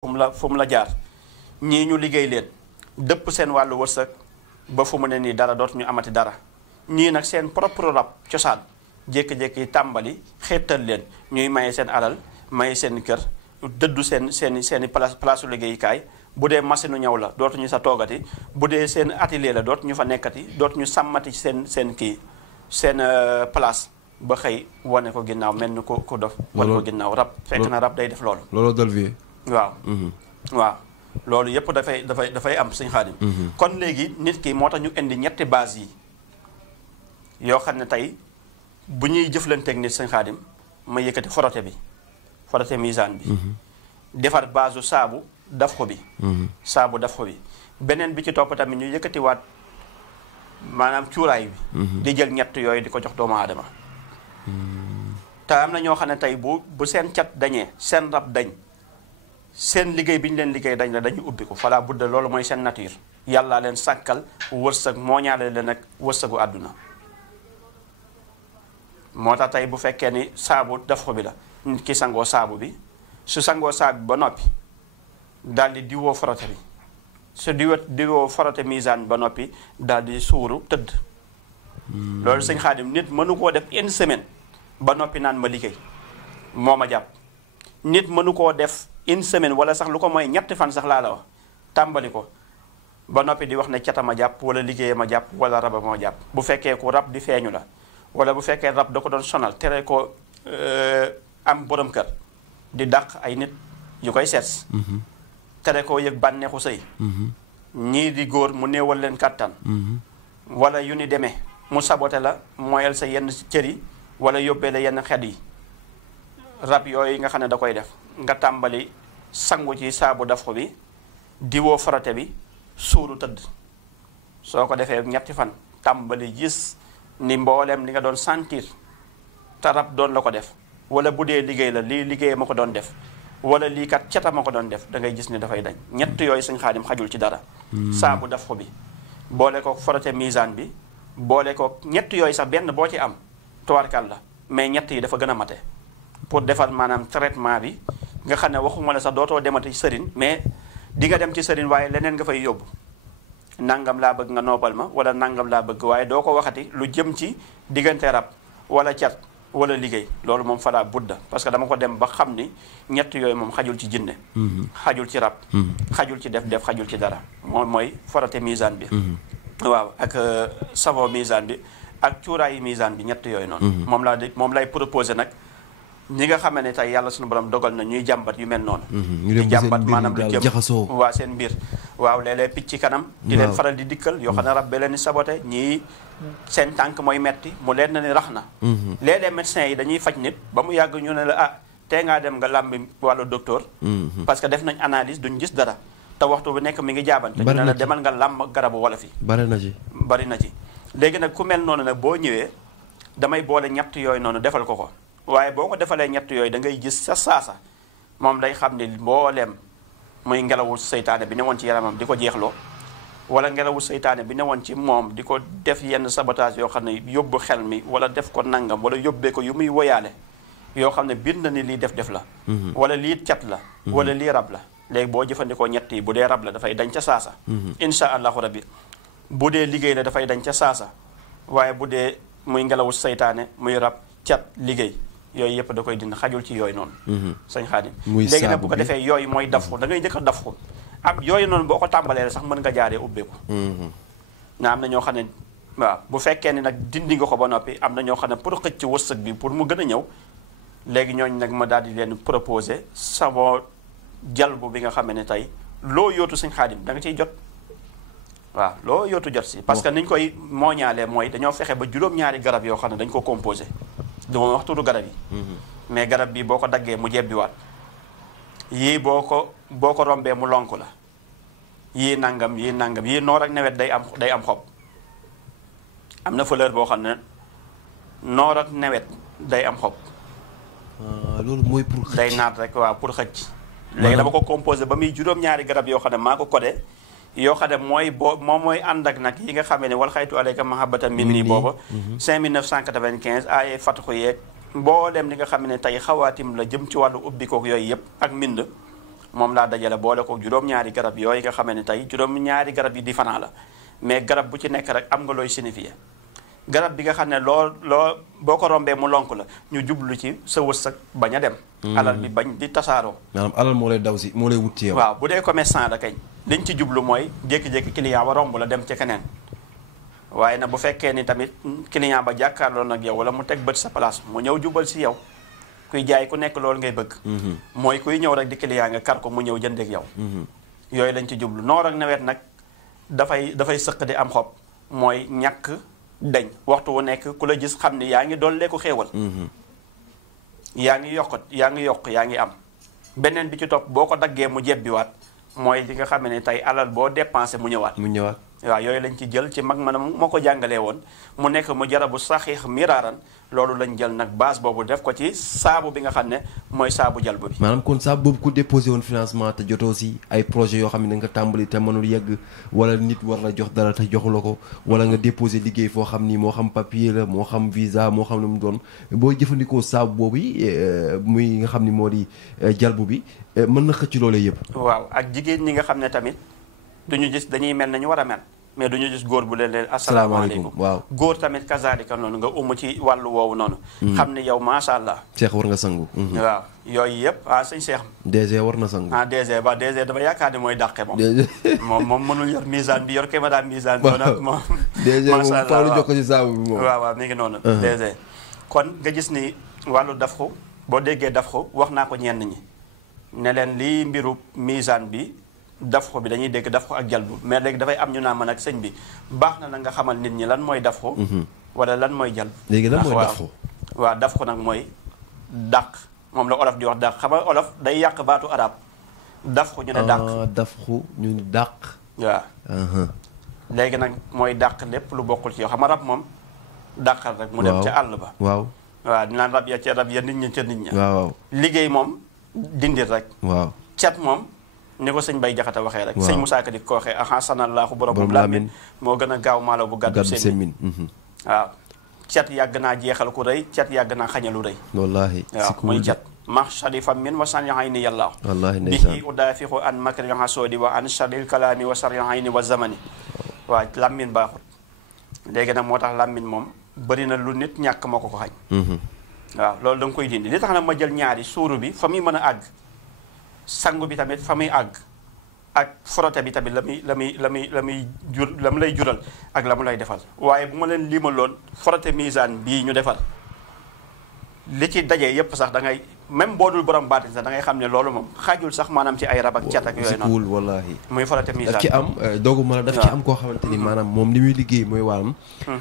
fu mu la jaar ñii ñu liggéey leen dëpp seen wàllu wërsëg ba fu mu ne nii dara dootu ñu amati dara ñii nag seen propre rab cosaan jékki-jékki tàmbali xeetal leen ñuy maye seen alal maye seen kër dëddu seen place liggéeyukaay bu dee machine ñaw la dootuñu sa toogati bu dee seen atelier la dootuñu fa nekkati dootuñu sàmmati seen place ba xëy wane ko ginnaaw mel ni ko dof wane ko ginnaaw rab fekk na rab day def loolu looloo dal vie waaw waaw loolu yëpp dafay am Sëñ Xaadim kon léegi nit ki moo tax ñu indi ñetti base yi yoo xam ne tey bu ñuy jëflanteeg nit Sëñ Xaadim ma yëkkati forote misaan bi defar base saabu daf ko bi beneen bi ci topp tamit ñu yëkkatiwaat maanaam cuuraay bi di jël ñett yooyu di ko jox doomu aadama te am na ñoo xam ne tey bu seen cat dañee seen rab dañ seen liggéey bi ñu leen liggéey dañ la dañu ubbi ko fala budda loolu mooy seen nature yàlla leen sàkkal wërsëg moo ñaale leen ak wërsëgu àdduna moo tax tey bu fekkee ni saabu daf ko bi la nit ki sangoo saabu bi su sangoo saabu bi ba noppi daal di diwoo forote bi su diwoo forote misaan ba noppi daal di suuru tëdd loolu Sëñ Xaadim nit mënu koo def une semaine ba noppi naan ma liggéey moo ma jàpp nit mënu koo def une semaine wala sax lu ko mooy ñetti fan sax laa la wax tàmbali ko ba noppi di wax ne cata ma jàpp wala liggéeye ma jàpp wala raba moo jàpp bu fekkee ku rab di feeñu la wala bu fekkee rab da ko doon sonal tere ko am borom kër di dàq ay nit yu koy seets tere koo yëg bànneexu sëy ñii di góor mu néewal leen kàttan wala yu ni demee mu sabote la mooyal sa yenn cër yi wala yóbbee la yenn xet yi rab yooyu nga xam ne da koy def nga tàmbali sangu ci saabu daf ko bi diwoo forote bi suuru tëdd soo ko defee ñetti fan tàmbali gis ni mbooleem li nga doon sentir te rab doon la ko def wala bu dee liggéey la lii liggéey ma ko doon def wala lii kat cata ma ko doon def da ngay gis ni dafay dañ ñett yooyu Sëñ Xaadim xajul ci dara saabu daf ko bi boole ko forote misaan bi boole ko ñett yooyu sax benn boo ci am tuwarkal la mais ñett yi dafa gën a mate pour defar maanaam traitement bi nga xam ne waxuma la sax dootoo demati ci sëriñ mais di nga dem ci sëriñ waaye leneen nga fay yóbbu nangam laa bëgg nga noobal ma wala nangam laa bëgg waaye doo ko waxati lu jëm ci diggante rab wala cat wala liggéey loolu moom falaa budda parce que dama ko dem ba xam ni ñett yooyu moom xajul ci jinne xajul ci rab xajul ci def xajul ci dara moom mooy forote misaan bi waaw ak savon misaan bi ak cuuraayi misaan bi ñett yooyu noonu moom lay proposé nag ñi nga xam ne tey yàlla suñu borom dogal na ñuy jàmbat yu mel noonu di jàmbat maanaam lu jëm waa seen mbir waaw léeg-léeg picc kanam di leen faral di dikkal yoo xam ne rab be leen di saboté ñii seen tànk mooy metti mu leen na ni rax na léeg-léeg médecins yi dañuy faj nit ba mu yàgg ñu ne la tey ngaa dem nga làmbi wàllu docteur parce que def nañ analyse duñ gis dara te waxtu bu nekk mi ngi jaabante ñu ne la demal nga làmb garabu wala fi bari na ci léegi nag ku mel noonu nag boo ñëwee damay boole ñett yooyu noonu defal ko waaye boo ko defalee ñett yooyu da ngay gis sa saasa moom day xam ne mbooleem muy ngelawu seytaane bi newoon ci yaramam di ko jeexloo wala ngelawu seytaane bi newoon ci moom di ko def yenn sabotage yoo xam ne yóbbu xel mi wala def ko nangam wala yóbbee ko yu muy woyaale yoo xam ne bind na ni lii def la wala lii cat la wala lii rab la léegi boo jëfandikoo ñett yi bu dee rab la dafay dañ ca saasa insha allahu rabbi bu dee liggéey la dafay dañ ca saasa waaye bu dee muy ngelawu seytaane muy rab cat liggéey yooyu yëpp da koy dindi xajul ci yooyu noonu Sëñ Xaadim léegi nag bu ko defee yooyu mooy daf ko da ngay njëkk a daf ko am yooyu noonu boo ko tàmbalee sax mën nga jaaree ubbeeku na am na ñoo xam ne waaw bu fekkee ni nag dindi nga ko ba noppi am na ñoo xam ne pour xëcc wërsëg bi pour mu gën a ñëw léegi ñooñu nag ma daal di leen proposé savon jalbu bi nga xam ne tey loo yootu Sëñ Xaadim da nga ciy jot waaw loo yootu jot si parce que niñ koy mooñaalee mooy dañoo fexe ba juróom-ñaari garab yoo xam ne dañ ko composé du ma wax tudd garab yi mais garab bi boo ko daggee mu jebbiwaat yii boo ko rombee mu lonk la yii nangam yii noor ak nawet day am xob am na fleur boo xam ne noor ak nawet day am xob loolu mooy pour xëcc day naat rek waaw pour xëcc léegi dama ko composé ba muy juróom-ñaari garab yoo xam ne maa ko codé yoo xam ne moom mooy ànd ak nag yi nga xamee ne wal xaytu alayka mahabbatan min nii booba 5995 ay fataxu yeeg mboolem li nga xam ne tey xawaatim la jëm ci wàllu ubbi kook yooyu yëpp ak mbind moom laa dajale boole ko juróom-ñaari garab yooyu nga xamee ne tey juróom-ñaari garab yi différent la mais garab bu ci nekk rek am nga looy signifié garab bi nga xam ne loo boo ko rombee mu lonk la ñu jublu ci sa wërsëg bañ a dem alal bi bañ di tasaaroo maanaam alal moo lay daw si moo lay wut ci yow. waaw bu dee commerçant la kañ liñ ci jublu mooy jékki-jékki client ba romb la dem ci keneen waaye nag bu fekkee ni tamit client ba jàkkaarloo nag yow wala mu teg bët sa place mu ñëw jubal si yow kuy jaay ku nekk loolu ngay bëgg mooy kuy ñëw rek di client nga kar ko mu ñëw jëndeek yow yooyu lañ ci jublu noor ak nawet nag dafay sëq di am xob mooy ñàkk dañ waxtu wu nekk ku la gis xam ni yaa ngi dolleeku xéewal yaa ngi yokk yaa ngi am beneen bi ci topp boo ko daggee mu jebbiwaat mooy li nga xam ne tey alal boo dépensé mu ñëwaat waaw yooyu lañ ci jël ci mag ma moo ko jàngalee woon mu nekk mu jarabu saxiix miraaran loolu lañ jël nag base boobu def ko ci saabu bi nga xam ne mooy saabu jalbu bi maanaam kon saabu boobu ku déposé woon financement te jotoo si ay projet yoo xam ne da nga tàmbali te mënul yegg wala nit war la jox dara te joxula ko wala nga déposé liggéey foo xam ni moo xam papier la moo xam visa moo xam lu mu doon boo jëfandikoo saabu boobu muy nga xam ni moo di jalbu bi mën na xëcc loolee yëpp waaw ak jigéen ñi nga xam ne tamit duñu gis dañuy mel nañu war a mel mais duñu gis góor bu leen asalaamaaleykum waaw góor tamit kazaalika noonu nga umu ci wàllu woowu noonu xam ne yow macha allah Cheikh war nga sangu waaw yooyu yëpp sëñ Cheikh DG war na sangu DG dama yaakaar ne mooy dàqe moom mënul yor misaan bi yor ke ma daan misaan bi moom DG moom faaw ñu jox ko ci saabu bi moom waaw mi ngi noonu DG kon nga gis ni wàllu dafxu boo déggee dafxu wax naa ko ñenn ñi ne leen lii mbiru misaan bi dafxu bi dañuy dégg dafxu ak jalbu mais léegi dafay am ñu naa mën ak sëñ bi baax na nga xamal nit ñi lan mooy dafxu wala lan mooy jalbu léegi lan mooy dafxu waaw dafxu nag mooy dàq moom la olof di wax dàq xam nga olof day yàq baatu arab dafxu ñu ne dàq dafxu ñu ne dàq waaw léegi nag mooy dàq lépp lu bokkul ci yow xam nga rab moom dàqal rek mu dem ca àll ba waaw dinaan rab ya ca rab ya nit ñi ca nit ña waaw liggéey moom dindir rek waaw cat moom ni ko sëñ Bay Jaxate waxee rek sëñ Musaa Ka di ko waxee ahasanallaahu borom làmmiñ moo gën a gaaw maalo bu gàddu semmiñ waaw cat yàgg naa jeexal ku rëy cat yàgg naa xañalu rëy wallaahi waaw muy cat max sharifa min wa sani ayni yàllaahu wallaahi bihi udaafiqu an makri hasoodi wa an sharil kalaami wa sari ayni wa zamani waaw làmmiñ baaxut léegi nag moo tax làmmiñ moom bëri na lu nit ñàkk moo ko xañ waaw loolu da nga koy dindi li tax na ma jël ñaari suuru bi fa muy mën a àgg sangu bi tamit fa muy àgg ak frotté bi tamit la mu lay jural ak la mu lay defal waaye bu ma leen limaloon frotté misaan bii ñu defal li ci dajee yépp sax da ngay même boo dul borom baatin sax da ngay xam ne loolu moom xaajul sax maanaam ci ay rab ak cat ak yooyu noonu wallaahi muy frotté misaan daf ci am doogu ma la daf ci am koo xamante ni maanaam moom li muy liggéey mooy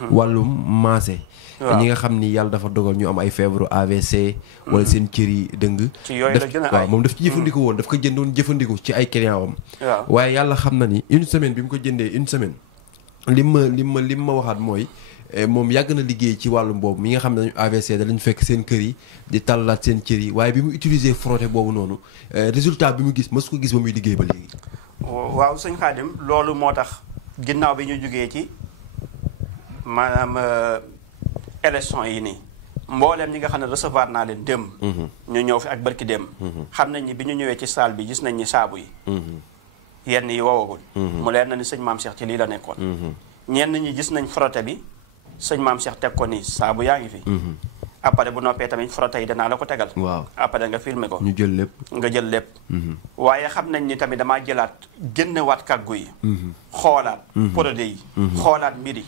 wàllum maase ñi nga xam ni yàlla dafa dogal ñu am ay feebaru AVC wala seen cër yi dëng ci yooyu la gën a ay waaw moom daf ci jëfandikoo woon daf ko jëndoon jëfandiku ci ay client am waaye yàlla xam na ni une semaine bi mu ko jëndee une semaine lim ma waxaat mooy moom yàgg na liggéey ci wàllum boobu mi nga xam ne dañu AVC da lañu fekk seen kër yi di tàllaat seen cër yi waaye bi mu utiliser frotté boobu noonu résultat bi mu gis mësu ko gis ba muy liggéey ba léegi waaw sëñ Xaadim loolu moo tax ginnaaw bi ñu jógee ci maanaam élection yi nii mbooleem ñi nga xam ne recevoir naa leen démb ñu ñëw fi ak barki démb xam nañ ni bi ñu ñëwee ci salle bi gis nañ ni saabu yi yenn yi wowagul mu leen na ni sëñ Maam Cheikh ci lii la nekkoon ñenn ñi gis nañ frotté bi sëñ Maam Cheikh teg ko nii saabu yaa ngi fi après bu noppee tamit frotté yi danaa la ko tegal waaw après nga filmé ko ñu jël lépp nga jël lépp waaye xam nañ ni tamit damaa jëlaat génnewaat kàggu yi xoolaat produit yi xoolaat mbir yi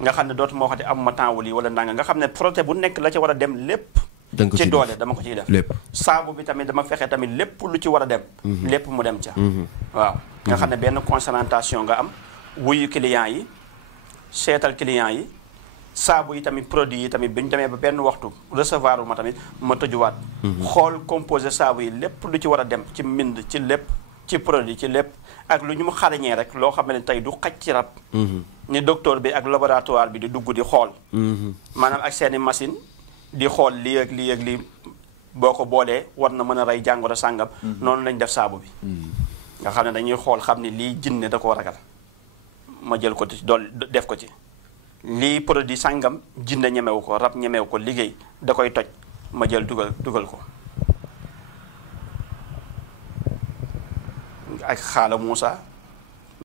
nga xam ne dootuma waxati am ma temps wuli wala nanga nga xam ne frotté bu nekk la ci war a dem lépp ci doole dama ko ciy def lépp saabu bi tamit dama fexe tamit lépp lu ci war a dem lépp mu dem ca waaw nga xam ne benn concentration nga am wuyu client yi seetal client yi saabu yi tamit produit yi tamit bi ñu demee ba benn waxtu recevoir ma tamit ma tëjuwaat xool composé saabu yi lépp lu ci war a dem ci mbind ci lépp ci produit ci lépp ak lu ñu mu xarañee rek loo xam ne tey du xaj ci rab ni docteur bi ak laboratoire bi di dugg di xool maanaam ak seeni machine di xool lii ak lii ak lii boo ko boolee war na mën a rey jàngoro sàngam noonu lañ def saabu bi nga xam ne dañuy xool xam ne lii jinne da koo ragal ma jël ko ci dool def ko ci lii produit sàngam jinne ñemewu ko rab ñemewu ko liggéey da koy toj ma jël dugal ko ak xaala Moussa